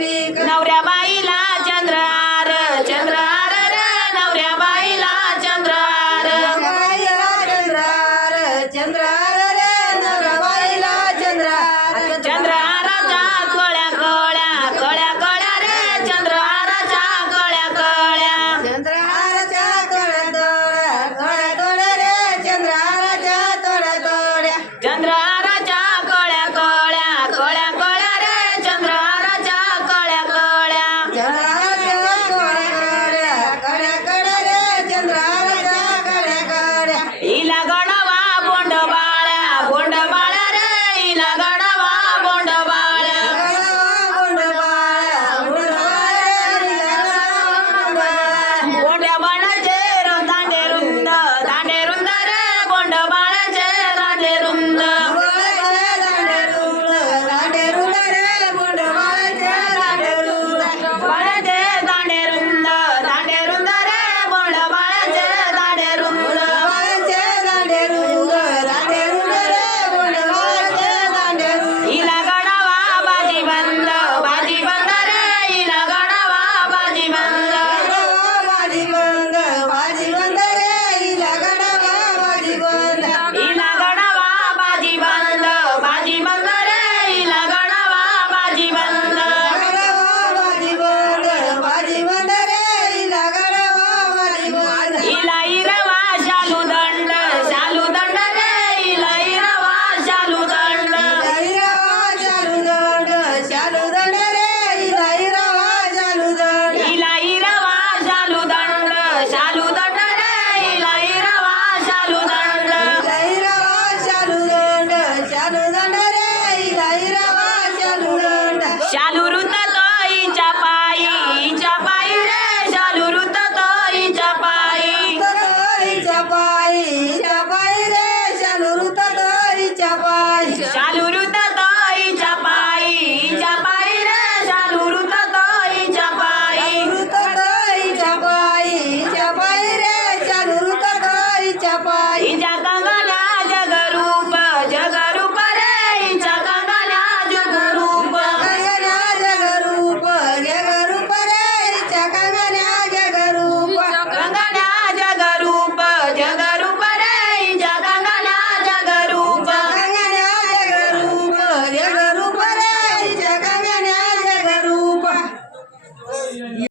नवऱ्या bye